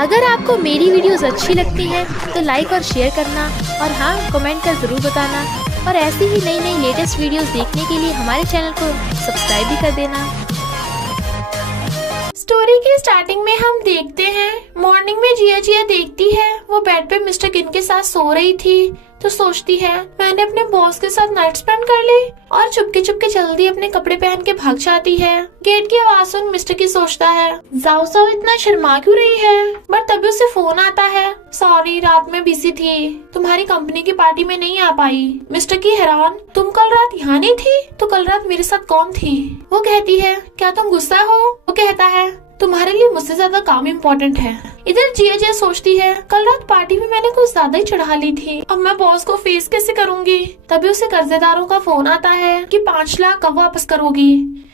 अगर आपको मेरी वीडियोस अच्छी लगती हैं तो लाइक और शेयर करना, और हाँ, कमेंट कर ज़रूर बताना। और ऐसी ही नई नई लेटेस्ट वीडियोस देखने के लिए हमारे चैनल को सब्सक्राइब भी कर देना। स्टोरी की स्टार्टिंग में हम देखते हैं मॉर्निंग में जिया देखती है वो बेड पे मिस्टर किन के साथ सो रही थी, तो सोचती है मैंने अपने बॉस के साथ नाइट स्पेंड कर ली, और चुपके चुपके जल्दी अपने कपड़े पहन के भाग जाती है। गेट की आवाज सुन मिस्टर की सोचता है जाओ जाओ इतना शर्मा क्यों रही है, बट तभी उसे फोन आता है, सॉरी रात में बिजी थी, तुम्हारी कंपनी की पार्टी में नहीं आ पाई। मिस्टर की हैरान, तुम कल रात यहाँ नहीं थी, तो कल रात मेरे साथ कौन थी? वो कहती है क्या तुम गुस्सा हो? वो कहता है तुम्हारे लिए मुझसे ज्यादा काम इम्पोर्टेंट है। इधर जिया सोचती है कल रात पार्टी में मैंने कुछ ज्यादा ही चढ़ा ली थी, अब मैं बॉस को फेस कैसे करूंगी? तभी उसे कर्जेदारों का फोन आता है कि 5 लाख कब वापस करोगी।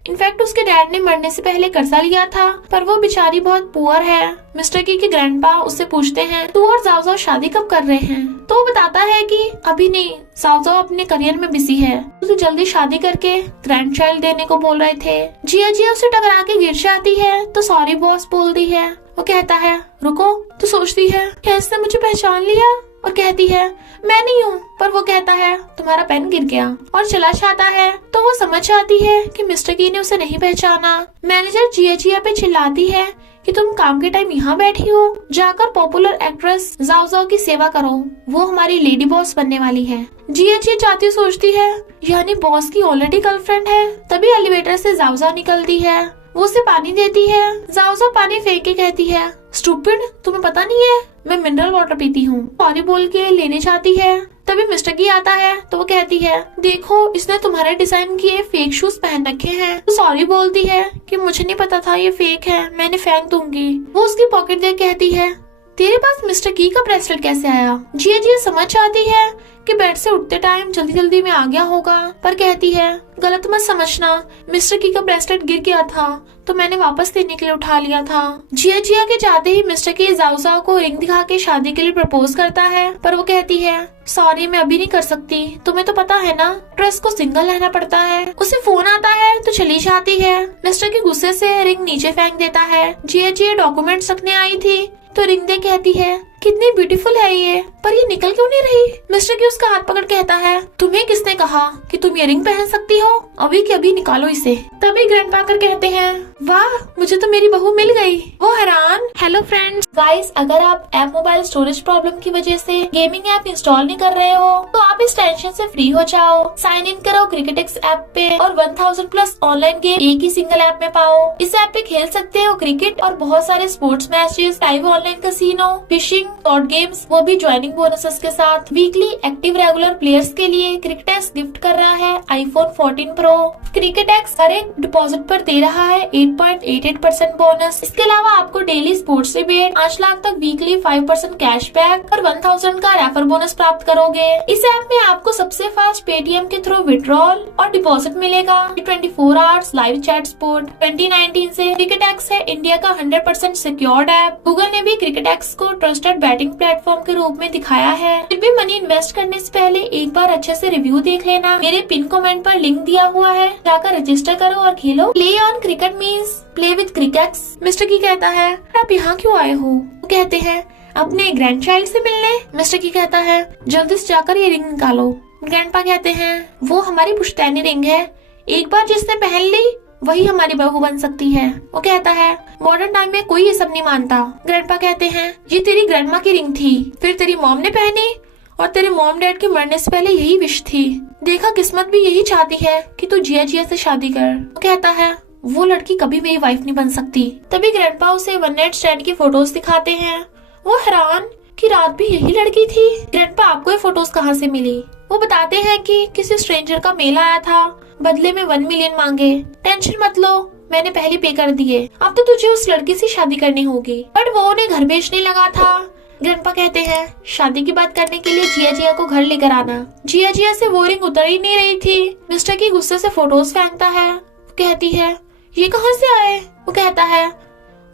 इनफैक्ट उसके डैड ने मरने से पहले कर्जा लिया था, पर वो बेचारी बहुत पुअर है। मिस्टर की ग्रैंडपा उससे पूछते हैं तू और जाओ शादी कब कर रहे हैं? तो वो बताता है कि अभी नहीं, जाओ अपने करियर में बिजी है, तो जल्दी शादी करके ग्रैंड चाइल्ड देने को बोल रहे थे। जिया उसे टकरा के गिर जाती है, तो सॉरी बॉस बोलती है। वो कहता है रुको, तो सोचती है कैसे मुझे पहचान लिया, और कहती है मैं नहीं हूँ, पर वो कहता है तुम्हारा पेन गिर गया, और चला जाता है। तो वो समझ जाती है कि मिस्टर की ने उसे नहीं पहचाना। मैनेजर जिया पे चिल्लाती है कि तुम काम के टाइम यहाँ बैठी हो, जाकर पॉपुलर एक्ट्रेस जाओ की सेवा करो, वो हमारी लेडी बॉस बनने वाली है। जिया जाती सोचती है यानी बॉस की ऑलरेडी गर्लफ्रेंड है। तभी एलिवेटर से जाओ निकलती है, वो उसे पानी देती है। जाओ पानी फेंक के कहती है स्टूपिड, तुम्हें पता नहीं है मैं मिनरल वाटर पीती हूँ। सॉरी बोल के लेने जाती है। तभी मिस्टर की आता है, तो वो कहती है देखो इसने तुम्हारे डिजाइन किए फेक शूज पहन रखे हैं। तो सॉरी बोलती है कि मुझे नहीं पता था ये फेक है, मैंने फेंक दूंगी। वो उसकी पॉकेट देख कहती है तेरे पास मिस्टर की का ब्रेसलेट कैसे आया? जिया समझ जाती है कि बेड से उठते टाइम जल्दी जल्दी में आ गया होगा, पर कहती है गलत मत समझना, मिस्टर की का ब्रेसलेट गिर गया था तो मैंने वापस देने के लिए उठा लिया था। जिया के जाते ही मिस्टर की जाओ को रिंग दिखा के शादी के लिए प्रपोज करता है, पर वो कहती है सॉरी मैं अभी नहीं कर सकती, तुम्हें तो पता है ना ड्रेस को सिंगल रहना पड़ता है। उसे फोन आता है तो चली जाती है। मिस्टर के गुस्से से रिंग नीचे फेंक देता है। जिया डॉक्यूमेंट्स रखने आई थी, तो रिंग दे कहती है कितनी ब्यूटीफुल है ये, पर ये निकल क्यों नहीं रही? मिस्टर की उसका हाथ पकड़ कहता है तुम्हें किसने कहा कि तुम ये रिंग पहन सकती हो, अभी के अभी निकालो इसे। तभी ग्रैंडपा कर कहते हैं वाह मुझे तो मेरी बहू मिल गई। वो हैरान। हेलो फ्रेंड्स, गाइस अगर आप ऐप मोबाइल स्टोरेज प्रॉब्लम की वजह से गेमिंग ऐप इंस्टॉल नहीं कर रहे हो, तो आप इस टेंशन से फ्री हो जाओ। साइन इन करो क्रिकेटेक्स ऐप पे और 1000+ ऑनलाइन गेम एक ही सिंगल ऐप में पाओ। इस ऐप पे खेल सकते हो क्रिकेट और बहुत सारे sports matches, live online casino, fishing, card games, वो भी ज्वाइनिंग बोनसेस के साथ। वीकली एक्टिव रेगुलर प्लेयर्स के लिए क्रिकेटेक्स गिफ्ट कर रहा है iPhone 14 Pro। क्रिकेटेक्स हर एक डिपॉजिट पर दे रहा है 8.88% बोनस। इसके अलावा आपको डेली स्पोर्ट्स रिबेट, 5 लाख तक वीकली 5% कैशबैक और 1000 का रेफर बोनस प्राप्त करोगे। इस ऐप में आपको सबसे फास्ट पेटीएम के थ्रू विड्रॉल और डिपॉजिट मिलेगा। 24 आवर्स लाइव चैट सपोर्ट। 2019 से क्रिकेटेक्स है इंडिया का 100% सिक्योर्ड ऐप। गूगल ने भी क्रिकेटेक्स को ट्रस्टेड बैटिंग प्लेटफॉर्म के रूप में दिखाया है। फिर भी मनी इन्वेस्ट करने से पहले एक बार अच्छे से रिव्यू देख लेना। मेरे पिन कमेंट पर लिंक दिया हुआ है, जाकर रजिस्टर करो और खेलो। Play on cricket means play with crickets. Mister की कहता है आप यहाँ क्यों आए हो? वो कहते हैं अपने ग्रैंड चाइल्ड से मिलने। मिस्टर की कहता है जल्दी से जाकर ये रिंग निकालो। ग्रैंडपा कहते हैं वो हमारी पुश्तैनी रिंग है, एक बार जिसने पहन ली वही हमारी बहू बन सकती है। वो कहता है मॉडर्न टाइम में कोई ये सब नहीं मानता। ग्रैंडपा कहते हैं ये तेरी ग्रैंडमा की रिंग थी, फिर तेरी मॉम ने पहनी, और तेरे मॉम डैड के मरने से पहले यही विश थी। देखा किस्मत भी यही चाहती है कि तू जिया से शादी कर। वो कहता है वो लड़की कभी मेरी वाइफ नहीं बन सकती। तभी ग्रैंडपा उसे वन नाइट स्टैंड की फोटोज दिखाते हैं। वो हैरान कि रात भी यही लड़की थी। ग्रैंडपा आपको ये फोटोज कहाँ से मिली? वो बताते हैं कि किसी स्ट्रेंजर का मेल आया था, बदले में 1 मिलियन मांगे। टेंशन मत लो, मैंने पहले पे कर दिए, अब तो तुझे उस लड़की से शादी करनी होगी। बट वो उन्हें घर बेचने लगा था। ग्रैंडपा कहते हैं शादी की बात करने के लिए जिया को घर लेकर आना। जिया से वो रिंग उतर ही नहीं रही थी। मिस्टर की गुस्से से फोटोज फेंकता है। वो कहती है ये कहाँ से आए? वो कहता है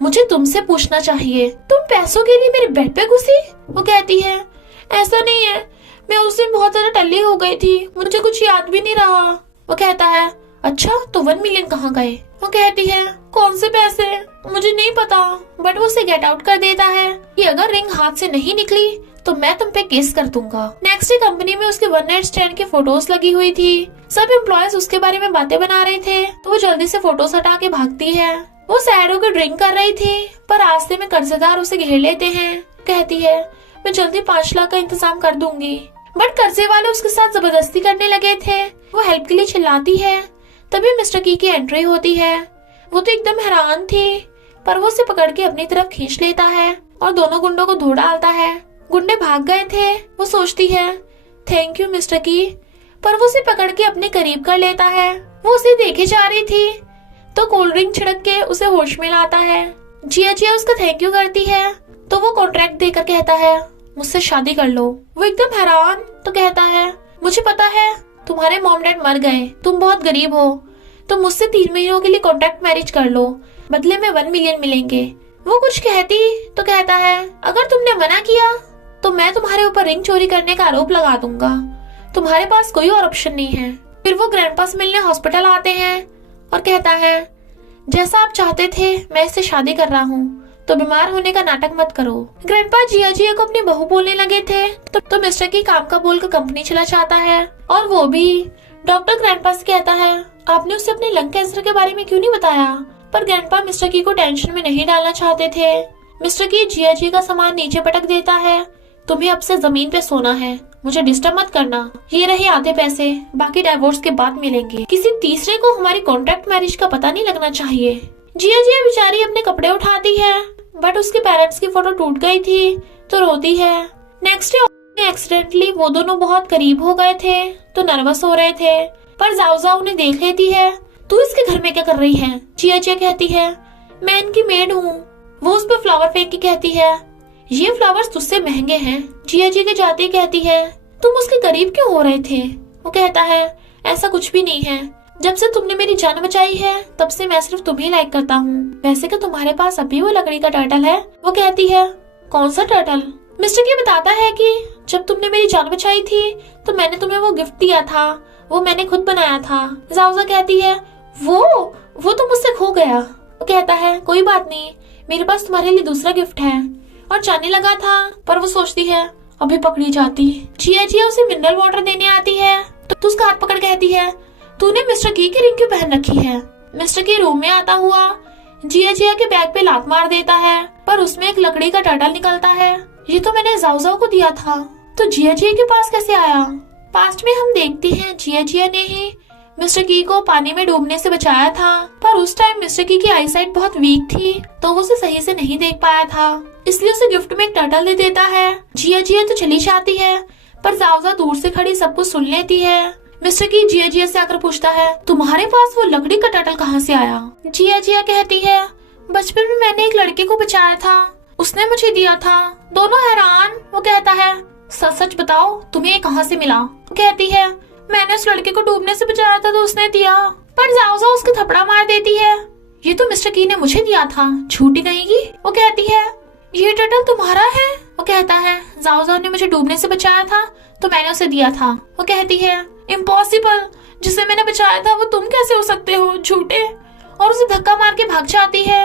मुझे तुमसे पूछना चाहिए, तुम पैसों के लिए मेरे बेड पे घुसी? वो कहती है ऐसा नहीं है, मैं उस दिन बहुत ज्यादा टल्ली हो गई थी, मुझे कुछ याद भी नहीं रहा। वो कहता है अच्छा तो 1 मिलियन कहाँ गए? वो कहती है कौन से पैसे? मुझे नहीं पता, बट वो उसे गेट आउट कर देता है कि अगर रिंग हाथ से नहीं निकली तो मैं तुम पे केस कर दूंगा। नेक्स्ट डे कंपनी में उसके वन नाइट स्टैंड की फोटोज लगी हुई थी। सब एम्प्लॉयज उसके बारे में बातें बना रहे थे तो वो जल्दी से फोटोज हटा के भागती है। वो सैड होकर ड्रिंक कर रही थी पर रास्ते में कर्जदार उसे घेर लेते हैं। कहती है मैं जल्दी 5 लाख का इंतजाम कर दूंगी, बट कर्जे वाले उसके साथ जबरदस्ती करने लगे थे। वो हेल्प के लिए चिल्लाती है। तभी मिस्टर की एंट्री होती है। वो तो एकदम हैरान थी पर वो उसे पकड़ के अपनी तरफ खींच लेता है और दोनों गुंडों को धो डालता है। गुंडे भाग गए थे। वो सोचती है थैंक यू मिस्टर की, पर वो उसे पकड़ के अपने करीब कर लेता है। वो उसे देखे जा रही थी तो कोल्ड ड्रिंक छिड़क के उसे होश में लाता है। जिया जिया उसका थैंक यू करती है तो वो कॉन्ट्रैक्ट देकर कहता है मुझसे शादी कर लो। वो एकदम हैरान तो कहता है मुझे पता है तुम्हारे मॉम डैड मर गए, तुम बहुत गरीब हो, तो मुझसे 3 महीनों के लिए कॉन्ट्रैक्ट मैरिज कर लो, बदले में 1 मिलियन मिलेंगे। वो कुछ कहती तो कहता है अगर तुमने मना किया तो मैं तुम्हारे ऊपर रिंग चोरी करने का आरोप लगा दूंगा, तुम्हारे पास कोई और ऑप्शन नहीं है। फिर वो ग्रैंडपा से मिलने हॉस्पिटल आते हैं और कहता है जैसा आप चाहते थे मैं इससे शादी कर रहा हूँ, तो बीमार होने का नाटक मत करो। ग्रैंडपा जिया जिया को अपनी बहू बोलने लगे थे तो मिस्टर की काम का बोलकर कंपनी चला जाता है और वो भी। डॉक्टर ग्रैंडपा से कहता है आपने उससे अपने लंग कैंसर के बारे में क्यों नहीं बताया, पर ग्रैंडपा मिस्टर की को टेंशन में नहीं डालना चाहते थे। मिस्टर की जिया जी का सामान नीचे पटक देता है। तुम्हें अब से जमीन पे सोना है, मुझे डिस्टर्ब मत करना। ये रहे आधे पैसे, बाकी डिवोर्स के बाद मिलेंगे। किसी तीसरे को हमारी कॉन्ट्रैक्ट मैरिज का पता नहीं लगना चाहिए। जिया जिया बेचारी अपने कपड़े उठाती है बट उसके पेरेंट्स की फोटो टूट गई थी तो रोती है। नेक्स्ट डे एक्सीडेंटली वो दोनों बहुत करीब हो गए थे तो नर्वस हो रहे थे, पर जाओ जाओ उन्हें देख लेती है। तू इसके घर में क्या कर रही है? जिया जिया कहती है मैं इनकी मेड हूँ। वो उस पर फ्लावर फेंक के कहती है ये फ्लावर्स तुझसे महंगे हैं। जिया जी के जाते ही कहती है तुम उसके करीब क्यों हो रहे थे? वो कहता है ऐसा कुछ भी नहीं है, जब से तुमने मेरी जान बचाई है तब से मैं सिर्फ तुम्हें लाइक करता हूँ। वैसे कि तुम्हारे पास अभी वो लकड़ी का टर्टल है। वो कहती है कौन सा टर्टल? मिस्टर की बताता है कि जब तुमने मेरी जान बचाई थी तो मैंने तुम्हें वो गिफ्ट दिया था, वो मैंने खुद बनाया था। जाओजा कहती है वो तो मुझसे खो गया। वो कहता है कोई बात नहीं, मेरे पास तुम्हारे लिए दूसरा गिफ्ट है, और जाने लगा था पर वो सोचती है अभी पकड़ी जाती। जिया जिया उसे मिनरल वाटर देने आती है तो उसका हाथ पकड़ कहती है तूने मिस्टर की रिंग क्यों पहन रखी है? मिस्टर की रूम में आता हुआ जिया जिया के बैग पे लात मार देता है पर उसमें एक लकड़ी का टर्टल निकलता है। ये तो मैंने जाओ को दिया था, तो जिया जिया के पास कैसे आया? पास्ट में हम देखते हैं जिया जिया ने ही मिस्टर की को पानी में डूबने से बचाया था, पर उस टाइम मिस्टर की आईसाइट बहुत वीक थी तो वो उसे सही से नहीं देख पाया था, इसलिए उसे गिफ्ट में एक टर्टल दे देता है। जिया जिया तो चली जाती है पर जाओजा दूर से खड़ी सब कुछ सुन लेती है। मिस्टर की जिया जिया से आकर पूछता है तुम्हारे पास वो लकड़ी का टर्टल कहाँ से आया? जिया जिया कहती है बचपन में मैंने एक लड़के को बचाया था, उसने मुझे दिया था। दोनों हैरान। वो कहता है सच सच बताओ तुम्हें ये कहाँ से मिला? कहती है मैंने उस लड़के को डूबने से बचाया था तो उसने दिया। पर जाओजा उसको थपड़ा मार देती है ये तो मिस्टर की ने मुझे दिया था, झूठी कहेगी। वो कहती है ये टर्टल तुम्हारा है? वो कहता है जाओजा ने मुझे डूबने से बचाया था तो मैंने उसे दिया था। वो कहती है इम्पॉसिबल, जिसे मैंने बचाया था वो तुम कैसे हो सकते हो, झूठे। और उसे धक्का मार के भाग जाती है।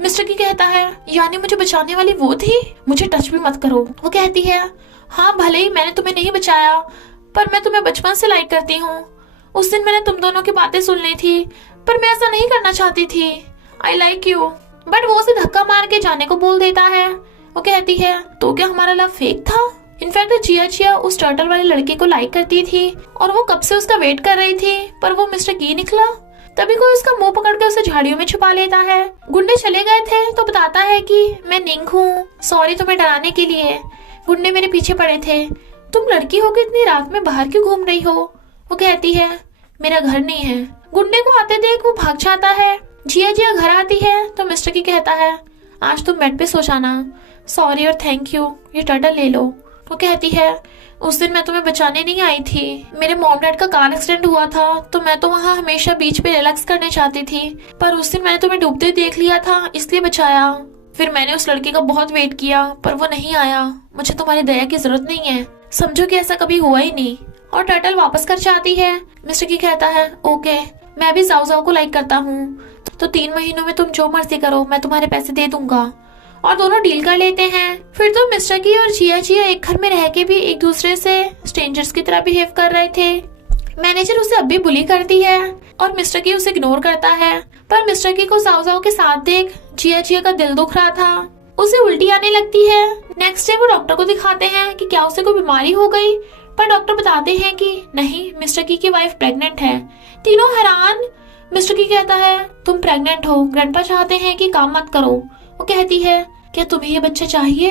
मिस्टर की कहता है यानी मुझे बचाने वाली वो थी, मुझे टच भी मत करो। वो कहती है हाँ भले ही मैंने तुम्हें नहीं बचाया पर मैं तुम्हें बचपन से लाइक करती हूँ। उस दिन मैंने तुम दोनों की बातें सुन ली थी पर मैं ऐसा नहीं करना चाहती थी। I like you. बट वो उसे धक्का मार के जाने को बोल देता है। वो कहती है तो क्या हमारा लव फेक था? इनफैक्ट जिया जिया उस टर्टल वाले लड़के को लाइक करती थी और वो कब से उसका वेट कर रही थी, पर वो मिस्टर की निकला। तभी कोई उसका मुंह पकड़ कर उसे झाड़ियों में छुपा लेता है। गुंडे चले गए थे तो बताता है कि मैं निंग हूँ, सॉरी तुम्हें डराने के लिए, गुंडे मेरे पीछे पड़े थे। तुम लड़की होकर इतनी रात में बाहर क्यों घूम रही हो? वो कहती है मेरा घर नहीं है। गुंडे को आते देख वो भाग जाता है। जिया जिया घर आती है तो मिस्टर की कहता है आज तुम बेड पे सो जाना, सॉरी और थैंक यू, ये टर्टल ले लो। वो कहती है उस दिन मैं तुम्हें बचाने नहीं आई थी, मेरे मॉम डैड का कार एक्सीडेंट हुआ था तो मैं तो वहाँ हमेशा बीच पे रिलैक्स करने चाहती थी, पर उस दिन मैंने तुम्हें डूबते देख लिया था इसलिए बचाया। फिर मैंने उस लड़के का बहुत वेट किया पर वो नहीं आया, मुझे तुम्हारी दया की जरूरत नहीं है, समझो कि ऐसा कभी हुआ ही नहीं। और टर्टल वापस कर जाती है। मिस्टर की कहता है ओके, मैं भी जाओ जाओ को लाइक करता हूँ। तो 3 महीनों में तुम जो मर्जी करो, मैं तुम्हारे पैसे दे दूंगा। और दोनों डील कर लेते हैं। फिर तो मिस्टर की और जिया जिया एक घर में रह के भी एक दूसरे से स्ट्रेंजर्स की तरह बिहेव कर रहे थे। मैनेजर उसे अब भी बुली करती है और मिस्टर की उसे इग्नोर करता है, पर मिस्टर की को जाओ जाओ के साथ देख जिया जिया का दिल दुख रहा था। उसे उल्टी आने लगती है। नेक्स्ट डे वो डॉक्टर को दिखाते हैं कि क्या उसे कोई बीमारी हो गई, पर डॉक्टर बताते हैं कि नहीं, मिस्टर की वाइफ प्रेग्नेंट है। तीनों हैरान। मिस्टर की कहता है तुम प्रेग्नेंट हो, ग्रैंडपा चाहते हैं कि काम मत करो। वो कहती है क्या तुम्हें ये बच्चा चाहिए?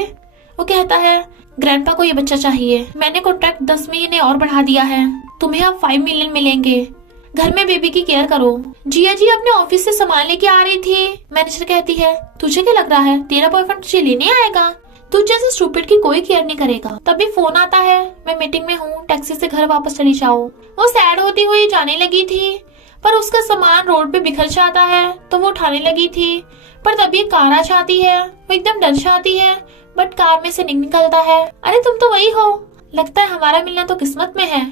वो कहता है ग्रैंडपा को ये बच्चा चाहिए, मैंने कॉन्ट्रैक्ट 10 महीने और बढ़ा दिया है, तुम्हें अब 5 मिलियन मिलेंगे, घर में बेबी की केयर करो। जिया जी अपने ऑफिस से सामान लेके आ रही थी। मैनेजर कहती है तुझे क्या लग रहा है तेरा बॉयफ्रेंड तुझे लेने आएगा? तुझ जैसे स्टूपिड की कोई केयर नहीं करेगा। तभी फोन आता है, मैं मीटिंग में हूँ, टैक्सी से घर वापस चली जाओ। वो सैड होती हुई जाने लगी थी, पर उसका सामान रोड पे बिखर जाता है तो वो उठाने लगी थी, पर तभी एक कार आ जाती है। वो एकदम डर जाती है, बट कार में से निकलता है, अरे तुम तो वही हो, लगता है हमारा मिलना तो किस्मत में है।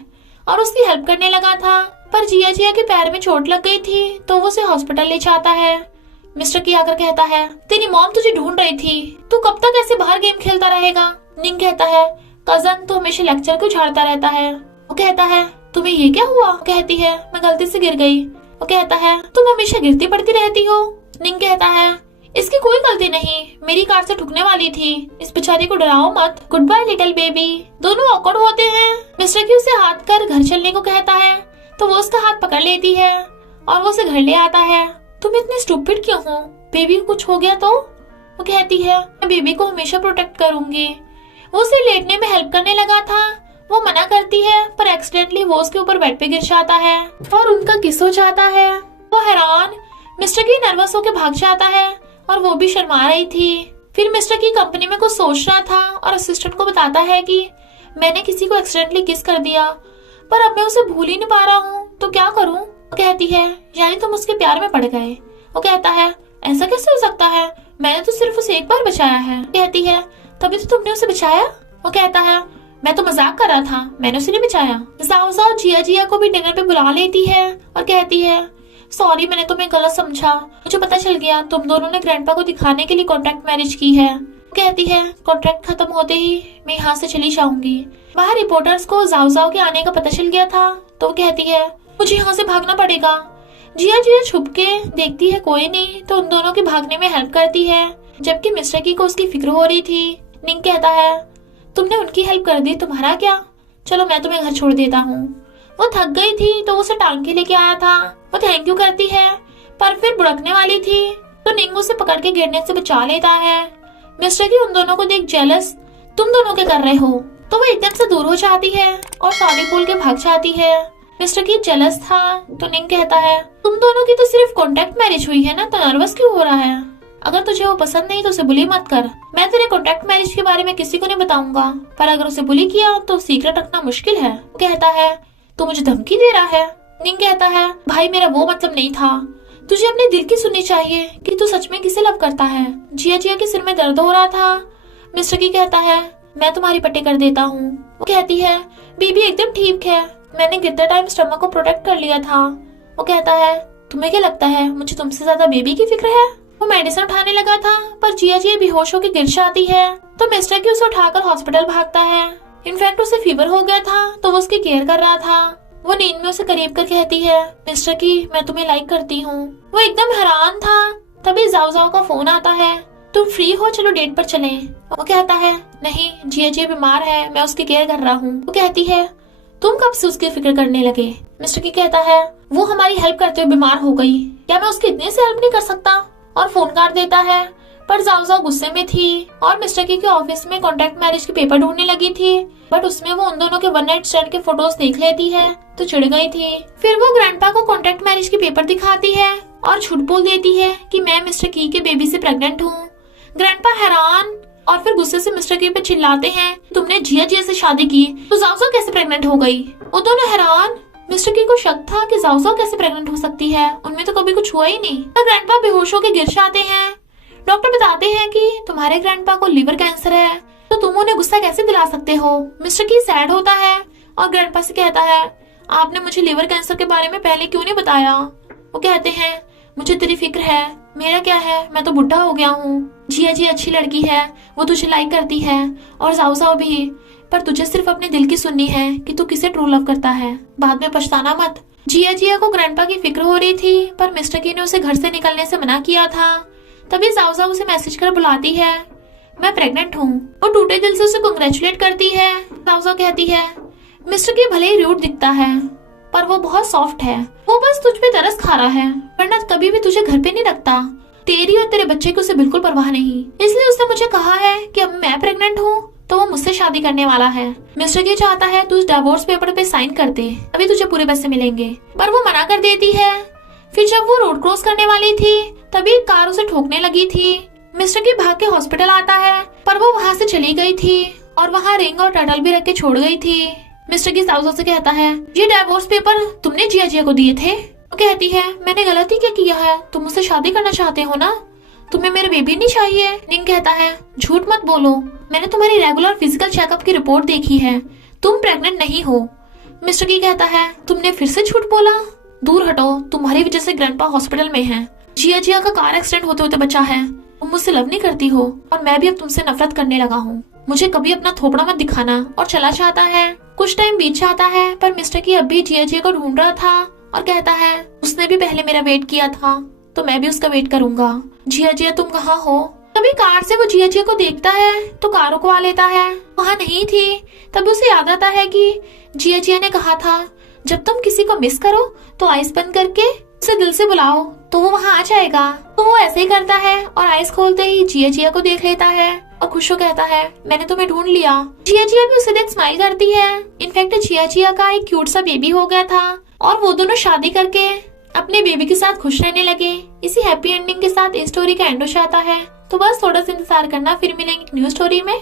और उसकी हेल्प करने लगा था, पर जिया जिया के पैर में चोट लग गई थी तो वो उसे हॉस्पिटल ले जाता है। मिस्टर की आकर कहता है तेरी मॉम तुझे ढूंढ रही थी, तू कब तक ऐसे बाहर गेम खेलता रहेगा? निंग कहता है कजन तो हमेशा लेक्चर क्यों झाड़ता रहता है? वो कहता है तुम्हें ये क्या हुआ? कहती है मैं गलती से गिर गई। वो कहता है तुम हमेशा गिरती पड़ती रहती हो। निंग कहता है इसकी कोई गलती नहीं, मेरी कार से ठुकने वाली थी, इस बेचारी को डराओ मत, गुड बाय लिटिल बेबी। दोनों ऑकवर्ड होते हैं। मिस्टर की उसे हाथ कर घर चलने को कहता है तो वो उसका हाथ पकड़ लेती है और वो उसे घर ले आता है। तुम इतनी स्टूपिड क्यों हो? बेबी को कुछ हो गया तो? वो कहती है मैं बेबी को हमेशा प्रोटेक्ट करूंगी। वो उसे लेटने में हेल्प करने लगा था, वो मना करती है, पर एक्सीडेंटली वो उसके ऊपर बेड पे गिर जाता है और उनका किस हो जाता है। वो हैरान। मिस्टर की नर्वस होकर भाग जाता है और वो भी शर्मा रही थी। फिर मिस्टर की कंपनी में कुछ सोच रहा था और असिस्टेंट को बताता है कि मैंने किसी को एक्सीडेंटली किस कर दिया, पर अब मैं उसे भूल ही नहीं पा रहा हूँ, तो क्या करूँ? वो कहती है यानी तुम उसके प्यार में पड़ गए। वो कहता है ऐसा कैसे हो सकता है, मैंने तो सिर्फ उसे एक बार बचाया है। कहती है तभी तो तुमने उसे बचाया। वो कहता है मैं तो मजाक कर रहा था, मैंने उसे नहीं बचाया। जाओ जाओ जिया जिया को भी डिनर पे बुला लेती है और कहती है सॉरी मैंने तुम्हें गलत समझा, मुझे पता चल गया तुम दोनों ने ग्रैंडपा को दिखाने के लिए कॉन्ट्रैक्ट मैरिज की है। कहती है कॉन्ट्रैक्ट खत्म होते ही मैं यहाँ से चली जाऊंगी। बाहर रिपोर्टर्स को जाओ जाओ के आने का पता चल गया था तो वो कहती है मुझे यहाँ से भागना पड़ेगा। जिया जिया छुप के देखती है कोई नहीं तो उन दोनों के भागने में हेल्प करती है, जबकि मिस्टर की को उसकी फिक्र हो रही थी। निंग कहता है तुमने उनकी हेल्प कर दी, तुम्हारा क्या, चलो मैं तुम्हें घर छोड़ देता हूँ। वो थक गई थी तो उसे टांग के लेके आया था। वो थैंक यू करती है, पर फिर बुड़कने वाली थी तो निंग उसे पकड़ के गिरने से बचा लेता है। मिस्टर की उन दोनों को देख जेलस, तुम दोनों क्या कर रहे हो? तो वो एकदम से दूर हो जाती है और सॉरी बोल के भाग जाती है। मिस्टर की जेलस था तो निंग कहता है तुम दोनों की तो सिर्फ कॉन्ट्रैक्ट मैरिज हुई है ना, तो नर्वस क्यों हो रहा है? अगर तुझे वो पसंद नहीं तो उसे बुली मत कर, मैं तेरे कॉन्ट्रैक्ट मैरिज के बारे में किसी को नहीं बताऊंगा, पर अगर उसे बुली किया तो सीक्रेट रखना मुश्किल है। वो कहता है तू मुझे धमकी दे रहा है। निंग कहता है भाई मेरा वो मतलब नहीं था, तुझे अपने दिल की सुननी चाहिए कि तू सच में किसे लव करता है। जिया जिया के सिर में दर्द हो रहा था। मिस्टर की कहता है मैं तुम्हारी पट्टी कर देता हूँ। वो कहती है बेबी एकदम ठीक है, मैंने गिरते टाइम स्टमक को प्रोटेक्ट कर लिया था। वो कहता है तुम्हें क्या लगता है मुझे तुमसे ज्यादा बेबी की फिक्र है? वो मेडिसिन उठाने लगा था पर जिया जिया बेहोश होकर गिर जाती है तो मिस्टर की उसे उठाकर हॉस्पिटल भागता है। इनफैक्ट उसे फीवर हो गया था तो वो उसकी केयर कर रहा था। वो नींद में उसे करीब कर कहती है मिस्टर की मैं तुम्हें लाइक करती हूँ। वो एकदम हैरान था। तभी जाओ जाओ का फोन आता है, तुम फ्री हो चलो डेट पर चलें। वो कहता है नहीं जिया जिया बीमार है, मैं उसकी केयर कर रहा हूँ। वो कहती है तुम कब से उसकी फिक्र करने लगे? मिस्टर की कहता है वो हमारी हेल्प करते हुए बीमार हो गई, क्या मैं उसकी इतने से हेल्प नहीं कर सकता? और फोन काट देता है। पर जाओ जाओ गुस्से में थी और मिस्टर की के ऑफिस में कॉन्ट्रैक्ट मैरिज के पेपर ढूंढने लगी थी, बट उसमें वो उन दोनों के वन नाइट स्टैंड के फोटोज देख लेती है तो चिढ़ गई थी। फिर वो ग्रैंडपा को कॉन्ट्रैक्ट मैरिज के पेपर दिखाती है और झूठ बोल देती है कि मैं मिस्टर की के बेबी से प्रेग्नेंट हूँ। ग्रैंडपा हैरान और फिर गुस्से से मिस्टर की पे चिल्लाते हैं तुमने जिया जिया से शादी की तो जाओ जाओ कैसे प्रेग्नेंट हो गई? वो दोनों हैरान। मिस्टर की को शक था कि जाओ जाओ कैसे प्रेग्नेंट हो सकती है, उनमें तो कभी कुछ हुआ ही नहीं। तो ग्रैंडपा बेहोश होकर गिर जाते हैं। डॉक्टर बताते हैं कि तुम्हारे ग्रैंडपा को लिवर कैंसर है, तो तुम उन्हें गुस्सा कैसे दिला सकते हो? मिस्टर की सैड होता है और ग्रैंडपा से कहता है आपने मुझे लिवर कैंसर के बारे में पहले क्यों नहीं बताया? वो कहते हैं मुझे तेरी फिक्र है। मेरा क्या है, मैं तो बुढ़ा हो गया हूँ। जिया जी अच्छी लड़की है, वो तुझे लाइक करती है और जाओ जाओ भी, पर तुझे सिर्फ अपने दिल की सुननी है कि तू किसे ट्रू लव करता है, बाद में पछताना मत। जिया को ग्रैंडपा की फिक्र हो रही थी, पर मिस्टर की ने उसे घर से निकलने से मना किया था। तभी जाओ जाओ उसे मैसेज कर बुलाती है, मैं प्रेग्नेंट हूँ। वो टूटे दिल से उसे कांग्रेचुलेट करती है। जाओ जाओ कहती है, मिस्टर की भले ही रूड दिखता है, पर वो बहुत सॉफ्ट है। वो बस तुझ पे तरस खा रहा है, वरना कभी भी तुझे घर पे नहीं रखता। तेरी और तेरे बच्चे की उसे बिल्कुल परवाह नहीं, इसलिए उसने मुझे कहा है कि अब मैं प्रेग्नेंट हूँ तो वो मुझसे शादी करने वाला है। मिस्टर की चाहता है तू उस डिवोर्स पेपर पे साइन कर दे, अभी तुझे पूरे पैसे मिलेंगे, पर वो मना कर देती है। फिर जब वो रोड क्रॉस करने वाली थी, तभी एक कार उसे ठोकने लगी थी। मिस्टर की भाग के हॉस्पिटल आता है, पर वो वहाँ से चली गई थी और वहाँ रिंग और टर्टल भी रख के छोड़ गई थी। मिस्टर की साउस से कहता है, ये डिवोर्स पेपर तुमने जिया को दिए थे? वो कहती है, मैंने गलती क्या किया है, तुम मुझसे शादी करना चाहते हो ना, तुम्हें मेरा बेबी नहीं चाहिए। निंग कहता है, झूठ मत बोलो, मैंने तुम्हारी रेगुलर फिजिकल चेकअप की रिपोर्ट देखी है, तुम प्रेग्नेंट नहीं हो। मिस्टर की कहता है, तुमने फिर से झूठ बोला, दूर हटो, तुम्हारी वजह से ग्रैंडपा हॉस्पिटल में है। जिया का कार एक्सीडेंट होते होते बचा है, तुम मुझसे लव नहीं करती हो और मैं भी अब तुमसे नफरत करने लगा हूँ। मुझे कभी अपना थोपड़ा मत दिखाना। और चला जाता है। कुछ टाइम बीत जाता है, पर मिस्टर की अब भी जिया को ढूंढ रहा था और कहता है, उसने भी पहले मेरा वेट किया था तो मैं भी उसका वेट करूंगा। जिया तुम कहाँ हो? तभी कार से वो जिया को देखता है तो कार रुकवा लेता है, वहाँ नहीं थी। तभी उसे याद आता है कि जिया ने कहा था, जब तुम किसी को मिस करो तो आइस बंद करके उसे दिल से बुलाओ तो वो वहाँ आ जाएगा। तो वो ऐसे ही करता है और आइस खोलते ही जिया को देख लेता है और खुश हो कहता है, मैंने तुम्हें ढूंढ लिया। जिया भी उसे देख स्माइल करती है। इनफैक्ट जिया का एक क्यूट सा बेबी हो गया था और वो दोनों शादी करके अपने बेबी के साथ खुश रहने लगे। इसी हैप्पी एंडिंग के साथ इस स्टोरी का एंड हो जाता है। तो बस थोड़ा सा इंतजार करना, फिर मिलेंगे एक न्यू स्टोरी में।